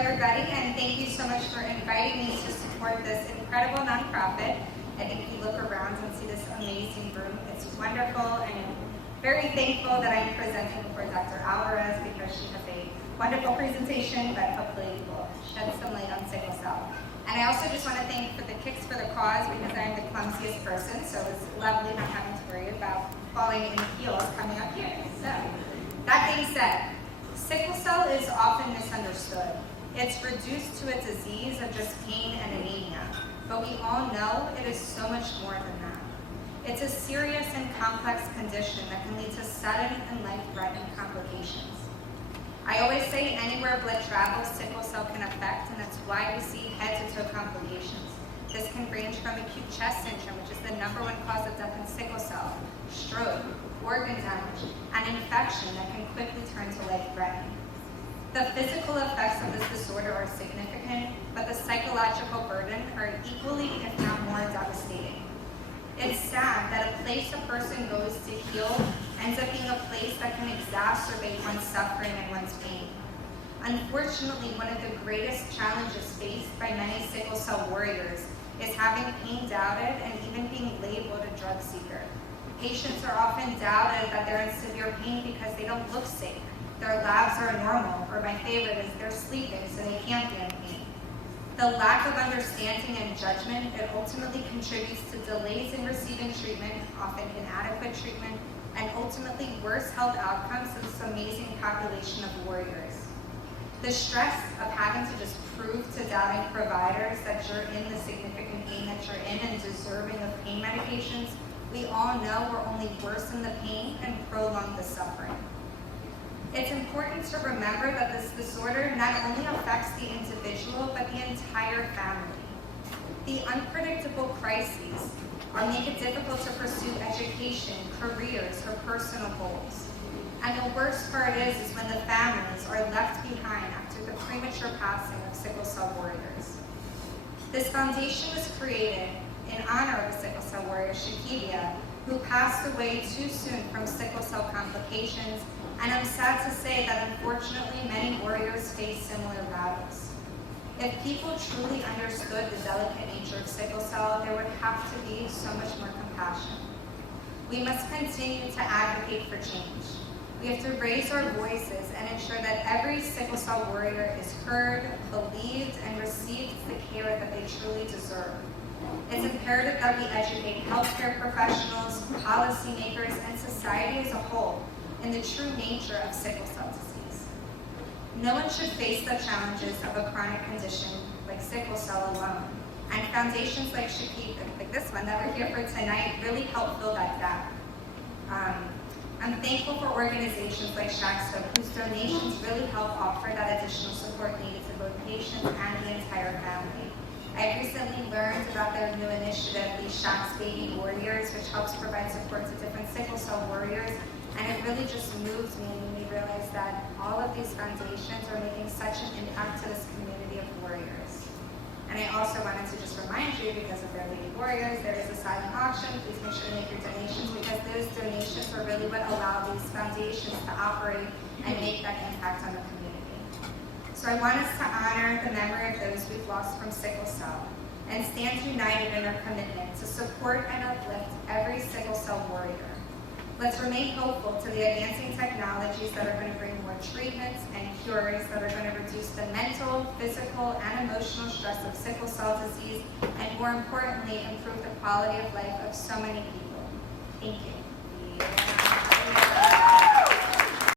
everybody, and thank you so much for inviting me to support this incredible nonprofit. I think if you look around and see this amazing room, it's wonderful. I'm very thankful that I'm presenting before Dr. Alvarez because she has a wonderful presentation, but hopefully will shed some light on sickle cell. And I also just want to thank for the Kicks for the Cause because I'm the clumsiest person, so it's lovely not having to worry about falling in heels coming up here. So, that being said, sickle cell is often misunderstood. It's reduced to a disease of just pain and anemia, but we all know it is so much more than that. It's a serious and complex condition that can lead to sudden and life-threatening complications. I always say anywhere blood travels, sickle cell can affect, and that's why we see head-to-toe complications. This can range from acute chest syndrome, which is the #1 cause of death in sickle cell, stroke, organ damage, and infection that can quickly turn to life-threatening. The physical effects of this disorder are significant, but the psychological burden are equally, if not more, devastating. It's sad that a place a person goes to heal ends up being a place that can exacerbate one's suffering and one's pain. Unfortunately, one of the greatest challenges faced by many sickle cell warriors is having pain doubted and even being labeled a drug seeker. Patients are often doubted that they're in severe pain because they don't look sick. Their labs are normal, or my favorite is they're sleeping, so they can't be in pain. The lack of understanding and judgment, it ultimately contributes to delays in receiving treatment, often inadequate treatment, and ultimately worse health outcomes to this amazing population of warriors. The stress of having to just prove to doubting providers that you're in the significant pain that you're in and deserving of pain medications, we all know will only worsen the pain and prolong the suffering. It's important to remember that this disorder not only affects the individual, but the entire family. The unpredictable crises make it difficult to pursue education, careers, or personal goals. And the worst part is when the families are left behind after the premature passing of sickle cell warriors. This foundation was created in honor of a sickle cell warrior, Shakibia, who passed away too soon from sickle cell complications. And I'm sad to say that unfortunately many warriors face similar battles. If people truly understood the delicate nature of sickle cell, there would have to be so much more compassion. We must continue to advocate for change. We have to raise our voices and ensure that every sickle cell warrior is heard, believed, and receives the care that they truly deserve. It's imperative that we educate healthcare professionals, policymakers, and society as a whole in the true nature of sickle cell disease. No one should face the challenges of a chronic condition like sickle cell alone, and foundations like Shakibia, like this one that we're here for tonight, really help fill that gap. I'm thankful for organizations like Shackstone, whose donations really help offer that additional support needed to both patients and the entire family. I recently learned about their new initiative, the Shack's Baby Warriors, which helps provide support to different sickle cell warriors. And it really just moves me when we realize that all of these foundations are making such an impact to this community of warriors. And I also wanted to just remind you, because of their Baby Warriors, there is a silent auction. Please make sure to make your donations, because those donations are really what allow these foundations to operate and make that impact on the community. So I want us to honor the memory of those we've lost from sickle cell and stand united in our commitment to support and uplift every sickle cell warrior. Let's remain hopeful to the advancing technologies that are going to bring more treatments and cures that are going to reduce the mental, physical, and emotional stress of sickle cell disease, and more importantly, improve the quality of life of so many people. Thank you.